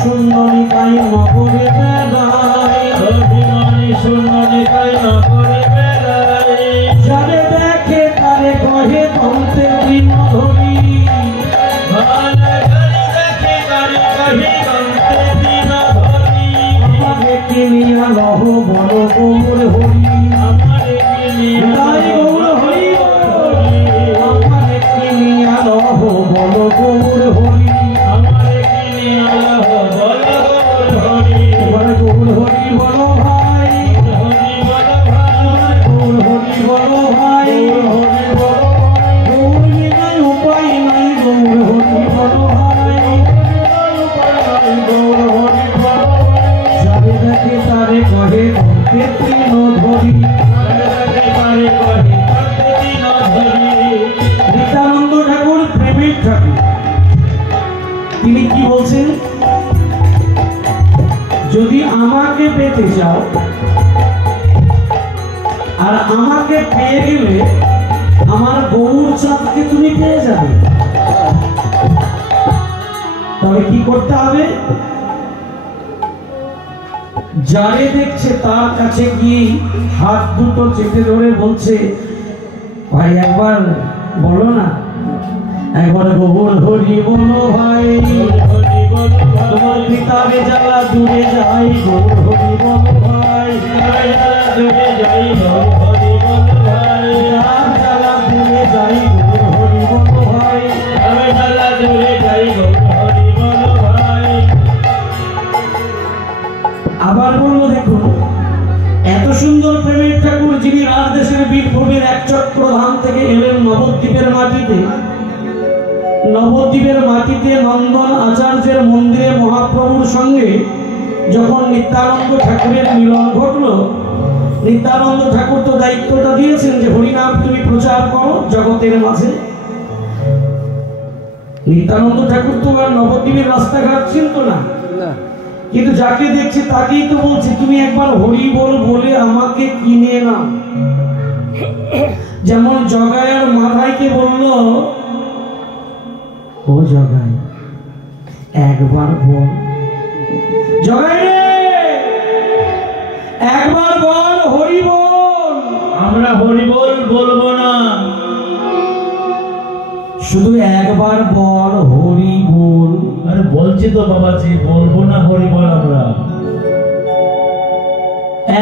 শূন্য নিতাই নগরে বেড়াই, অভিমানী শূন্য নিতাই নগরে বেড়াই। যারে দেখে তারে কহে তন্তে দিন ধরি, দেখে তারে কহে তন্তে দিন ধরি। আমারে কিনিয়া লহ বড় গৌর হরি, আমারে কিনিয়া গৌর হরি, আমারে কিনিয়া লহ বড় গৌর হরি, আমারে কিনিয়া লহ বড় গৌর হরি। বড় গৌর হরি বড় ভাই, হরি বড় ভাই, গৌর হরি বড় ভাই, হরি বড় ভাই। গৌর বিনাই উপায় নাই, গৌর হরি বড় ভাই, উপায় নাই, গৌর হরি বড় ভাই। যারে দেখে তারে কহে তন্তে তৃণ ধরি, যারে দেখে তারে কহে তন্তে তৃণ ধরি। নিত্যানন্দ ঠাকুর প্রেমের ঠাকুর, তিনি কি বলছেন? যদি আমাকে পেতে চাও আর আমাকে পেয়ে গেলে আমার গৌর চাঁদকে তুমি পেয়ে যাবে। তবে কি করতে হবে? যারে দেখছে তার কাছে গিয়ে হাত দুটো চেপে ধরে বলছে, ভাই একবার বলো না, একবার গৌর হরি বলো ভাই, তোমার পিতাবে জ্বালা দূরে যাই, গৌর হরি বলো ভাই, দূরে যাই, গৌর হরি বলো ভাই, জ্বালা দূরে যাই, গৌর হরি বলো ভাই, জ্বালা দূরে যাই, গৌর হরি বলো ভাই। আবার বললো, দেখুন এত সুন্দর প্রেমের ঠাকুর যিনি রাজদেশের বীরভূমের এক চক্রধাম থেকে এলেন নবদ্বীপের মাটিতে, নবদ্বীপের মাটিতে নন্দন আচার্যের মন্দিরে মহাপ্রভুর সঙ্গে যখন নিত্যানন্দ ঠাকুরের মিলন ঘটল, নিত্যানন্দ ঠাকুর তো দায়িত্বটা দিয়েছেন যে হরিনাম তুমি প্রচার করো জগতের মাঝে। নিত্যানন্দ ঠাকুর তো আর নবদ্বীপের রাস্তাঘাট চিনত না, কিন্তু যাকে দেখছি তাকেই তো বলছে তুমি একবার হরি বল বলে আমাকে কিনে নাও। যেমন জগাই আর মাথাইকে বলল, ও জগাই একবার বল, জগাই রে একবার বল হরি বল। আমরা হরি বল বলবো না, শুধু একবার বল হরি বল। আরে বলছি তো বাবাজি, বলবো না হরি বল, আমরা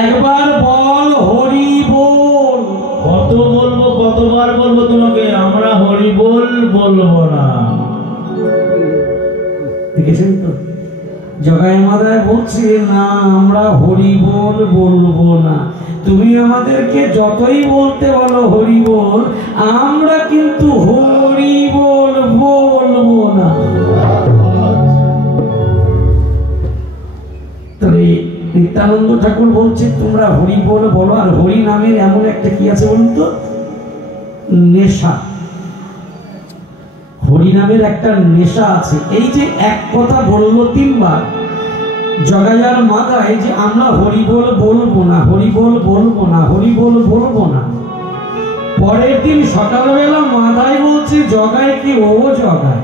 একবার বল হরি বল। কত বলবো, কতবার বলবো তোমাকে, আমরা হরি বল বলবো না। দেখেছেন তো জগাই মাদায় বলছে না আমরা হরি বল বলবো না, তুমি আমাদেরকে যতই বলতে বলো হরি বল, আমরা কিন্তু হরি বল বলবো না। তবে নিত্যানন্দ ঠাকুর বলছে তোমরা হরি বল বলো, আর হরি নামের এমন একটা কি আছে বলুন তো, নেশা। হরি নামের একটা নেশা আছে। এই যে এক কথা বললো তিনবার জগাইয়ার মাথায় যে আমরা হরি বল বলবো না, হরি বল বলবো না, হরি বল বলবো না। পরের দিন সকালবেলা মাথায় বলছে জগাইকে, ও জগাই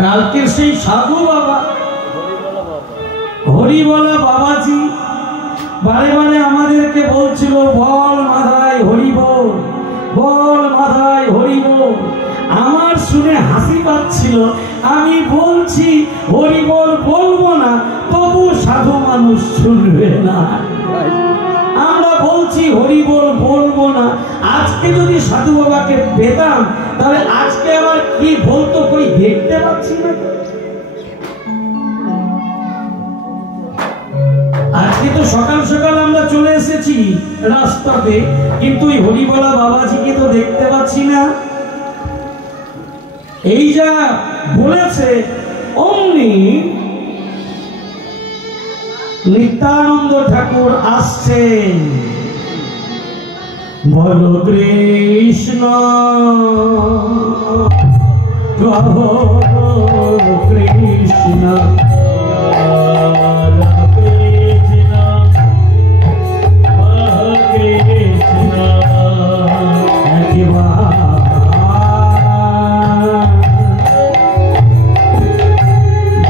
কালকে সেই সাধু বাবা হরি বলা বাবাজি বারে বারে আমাদেরকে বলছিল বল মাথায় হরি বল, বল মাথায় হরি বল। আমার শুনে হাসি পাচ্ছিল, আমি বলছি হরি বল বলবো না, তবু সাধু মানুষ শুনবে না। আমরা বলছি হরি বল বলবো না। আজকে যদি সাধু বাবাকে পেতাম তাহলে আজকে আবার কি বলতো কই দেখতে পাচ্ছি না। আজকে তো সকাল সকাল আমরা চলে এসেছি রাস্তাতে, কিন্তু ওই হরিবলা বাবাজিকে তো দেখতে পাচ্ছি না। এই যা বলেছে অমনি নিত্যানন্দ ঠাকুর আসছেন। বল কৃষ্ণ প্রভু কৃষ্ণ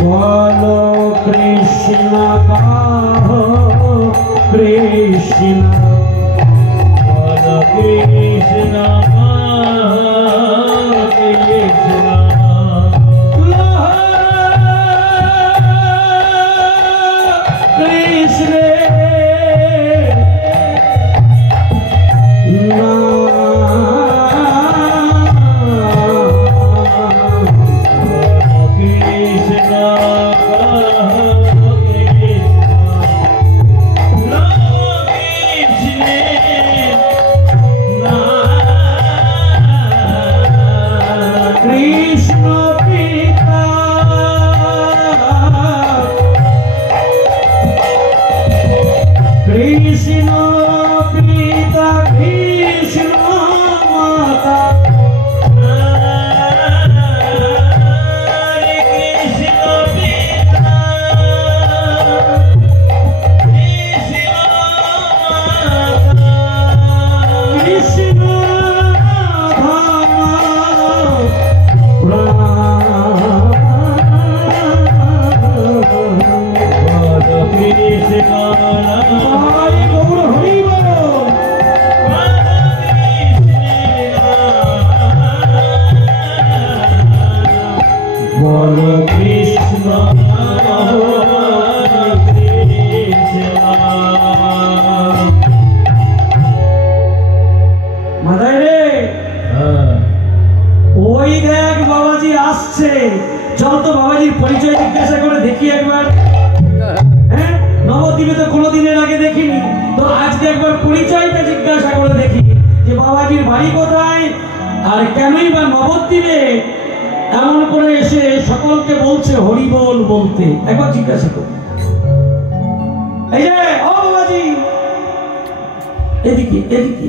বল বলো কৃষ্ণ মাথায় রে ওই দেখ বাবাজি আসছে। চল তো বাবাজির পরিচয় জিজ্ঞাসা করে দেখি একবার। হ্যাঁ, নবদ্বীপে তো কোনোদিনের আগে দেখিনি, তো আজকে একবার পরিচয়টা জিজ্ঞাসা করে দেখি যে বাবাজির বাড়ি কোথায় আর কেনই বা নবদ্বীপে এমন করে এসে সকলকে বলছে হরিবোল বলতে। একবার জিজ্ঞাসা করি। এই যে ও বাবাজি, এদিকে এদিকে।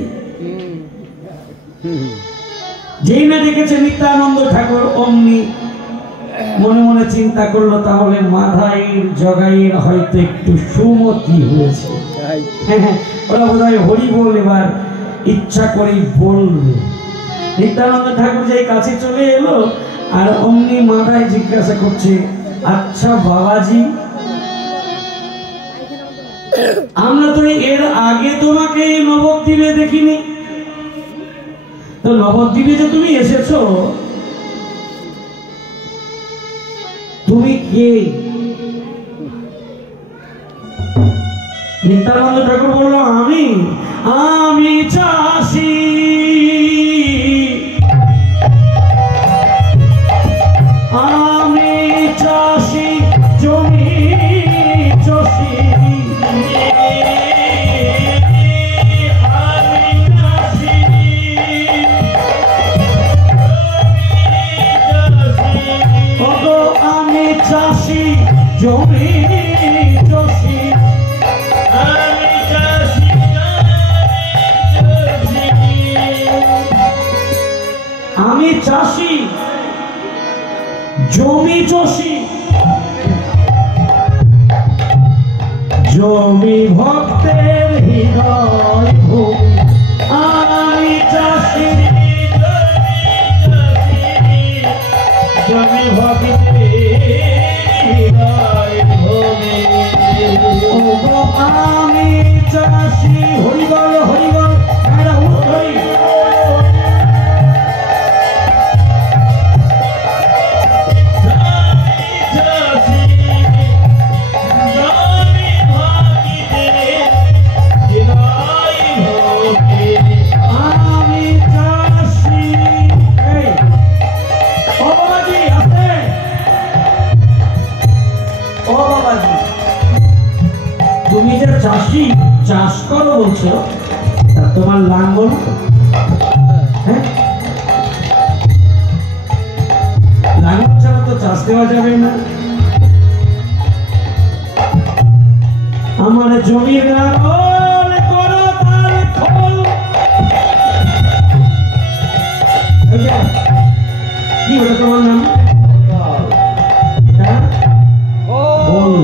যেই না দেখেছে নিত্যানন্দ ঠাকুর অমনি মনে মনে চিন্তা করলো তাহলে মাথায়ের জগাইয়ের হয়তো একটু সুমতি হয়েছে। ওরা বোধ হয় হরিবোল এবার ইচ্ছা করেই বলবে। নিত্যানন্দ ঠাকুর যেই কাছে চলে এলো আর অমনি মাথায় জিজ্ঞাসা করছে, আচ্ছা বাবাজি, আমরা তো এর আগে তোমাকে নবদ্বীপে দেখিনি, তো নবদ্বীপে যে তুমি এসেছো তুমি কে? নিত্যানন্দ ঠাকুর বলল, আমি চাষি, আমি চাষি জমি চষি, চাষি জমি চষি, আমি চাষি জমি চষি, জমি ভক্তের হৃদয় ভূমি, আমি চাষি জমি ভক্তের আমি চাষি। হরিবল হরিবল, তুমি যে চাষি চাষ করো বলছো, তোমার লাঙ্গল, হ্যাঁ লাঙ্গল ছাড়া তো চাষ দেওয়া যাবে না। আমার জমির লাঙ্গল করো তার ফল। কি হলো তোমার নাম? বল।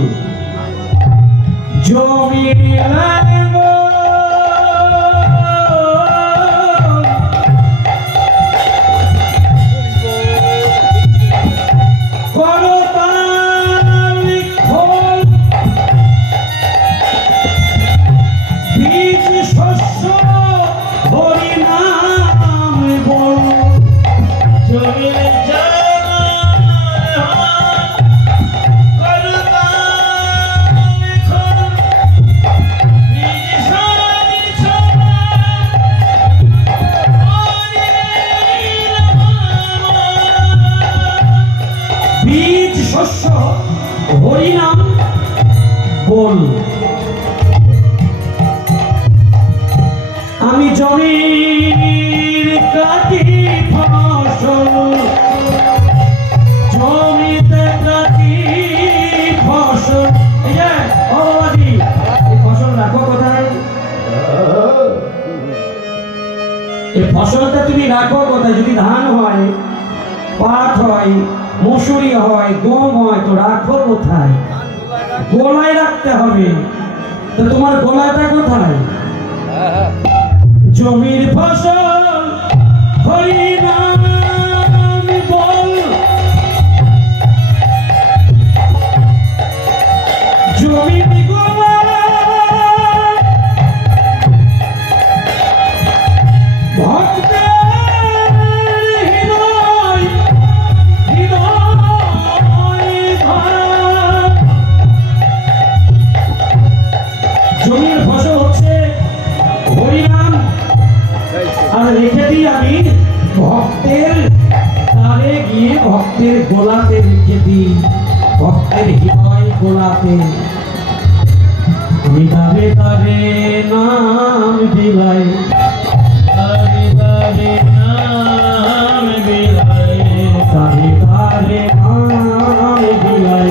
জমির লাঙ্গল করো তার ফল, বীজ শস্য হরিনাম বল। জমির বীজ শস্য হরিনাম বল। আমি জমির কাটি ফসল, জমিতে কাটি ফসল। এই ফসল রাখো কোথায়? এই ফসলটা তুমি রাখো কোথায়? যদি ধান হয়, পাট হয়, মসুরি হয়, গম হয়, তো রাখো কোথায়? গোলায় রাখতে হবে। তো তোমার গোলাটা কোথায়? জমির ফসল হরিনাম বল। জমির গোলা ভক্তের হৃদয় হৃদয় ভক্তের গোলাতে রেখে দিই, ভক্তের হৃদয় গোলাতে। আমি দারে দারে নাম বিলাই, দারে দারে নাম বিলাই, দারে দারে নাম বিলাই,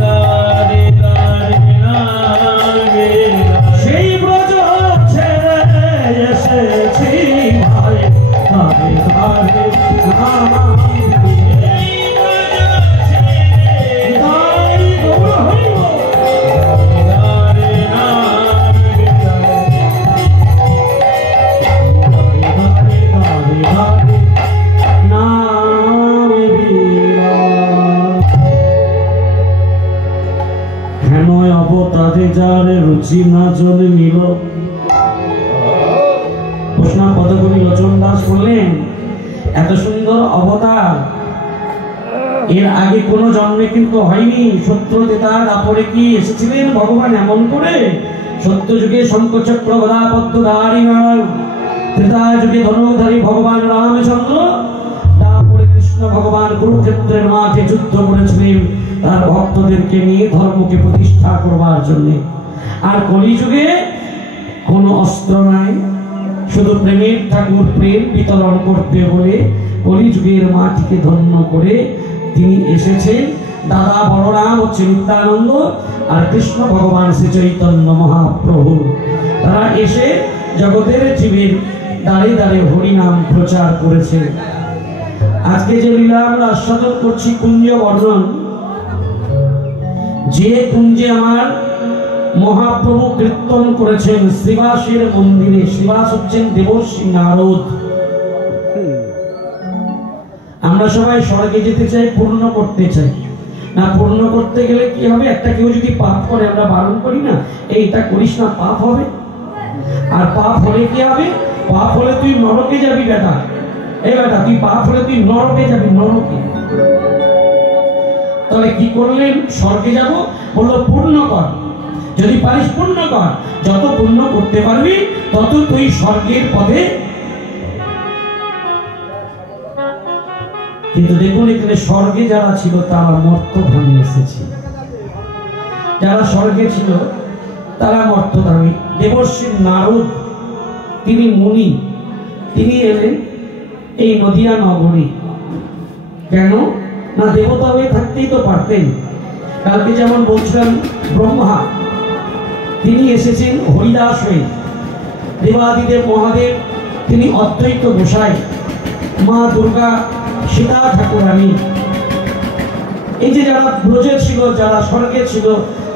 দারে দারে নাম বিলাই। সেই ব্রজ ছেড়ে এসেছি ভাই, দারে দারে নাম রুচি না জন্মিল। কৃষ্ণা পদকবি লোচন দাস বললেন, এত সুন্দর অবতার এর আগে কোন জন্মে কিন্তু হয়নি। সত্য তেতার আপরে কি এসেছিলেন ভগবান এমন করে? সত্য যুগে শঙ্খচক্র গদা পদ্মধারী নারায়ণ, ত্রেতা যুগে ধনুধারী ভগবান রামচন্দ্র, তারপরে কৃষ্ণ ভগবান কুরুক্ষেত্রের মাঠে যুদ্ধ করেছিলেন তার ভক্তদেরকে নিয়ে ধর্মকে প্রতিষ্ঠা করবার জন্য। আর কলিযুগে কোনো অস্ত্র নাই, শুধু প্রেমের ঠাকুর প্রেম বিতরণ করতে বলে কলিযুগের মাটিকে ধন্য করে তিনি এসেছেন। দাদা বলরাম হচ্ছে নিত্যানন্দ, আর কৃষ্ণ ভগবান শ্রী চৈতন্য মহাপ্রভু। তারা এসে জগতের জীবের দাঁড়ে দাঁড়ে হরিনাম প্রচার করেছে। আজকে যে লীলা আমরা আস্বাদন করছি কুঞ্জ বর্ণন, যে কুঞ্জে আমার মহাপ্রভু কীর্তন করেছেন শ্রীবাসের মন্দিরে। শ্রীবাস হচ্ছেন দেবর্ষি নারদ। আমরা সবাই স্বর্গে যেতে চাই, পূর্ণ করতে চাই না। পূর্ণ করতে গেলে কি হবে? একটা কেউ যদি পাপ করে, আমরা বারণ করি না এইটা করিস না, পাপ হবে। আর পাপ হলে কি হবে? পাপ হলে তুই নরকে যাবি বেটা। এই বেটা তুই পাপ হলে তুই নরকে যাবি, নরকে। তাহলে কি করলেন? স্বর্গে যাব বললো পূর্ণ কর, যদি পারিস পূর্ণ কর। যত পূর্ণ করতে পারবি তত তুই স্বর্গের পথে। কিন্তু দেখুন এখানে স্বর্গে যারা ছিল তারা মর্তধামে এসেছে। যারা স্বর্গে ছিল তারা মর্তধামে। দেবর্ষি নারদ তিনি মুনি, তিনি এলেন এই নদিয়া নগরী। কেন না? দেবতা হয়ে থাকতেই তো পারতেন। কালকে যেমন বলছিলাম ব্রহ্মা, তিনি এসেছেন হরিদাস হয়ে। দেবাদিদেব মহাদেব তিনি অদ্বৈত গোসাই, মা দুর্গা সীতা ঠাকুরানী। এই যে যারা ব্রজে ছিল, যারা স্বর্গে ছিল,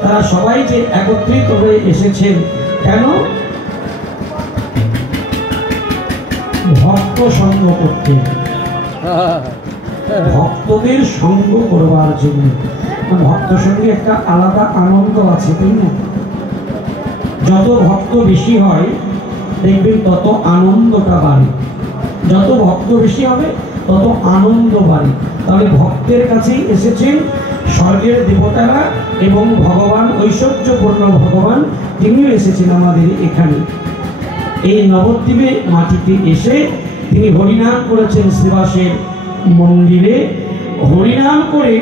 তারা সবাই যে একত্রিত হয়ে এসেছেন। কেন? ভক্ত সঙ্গ করতে, ভক্তদের সঙ্গ করবার জন্য। ভক্ত সঙ্গে একটা আলাদা আনন্দ আছে, তাই না? যত ভক্ত বেশি হয় দেখবেন তত আনন্দটা বাড়ে। যত ভক্ত বেশি হবে তত আনন্দ বাড়ে। তাহলে ভক্তের কাছেই এসেছেন স্বর্গের দেবতারা এবং ভগবান ঐশ্বর্যপূর্ণ ভগবান তিনিও এসেছেন আমাদের এখানে। এই নবদ্বীপে মাটিতে এসে তিনি হরিনাম করেছেন শ্রীবাসের মন্দিরে। হরিনাম করে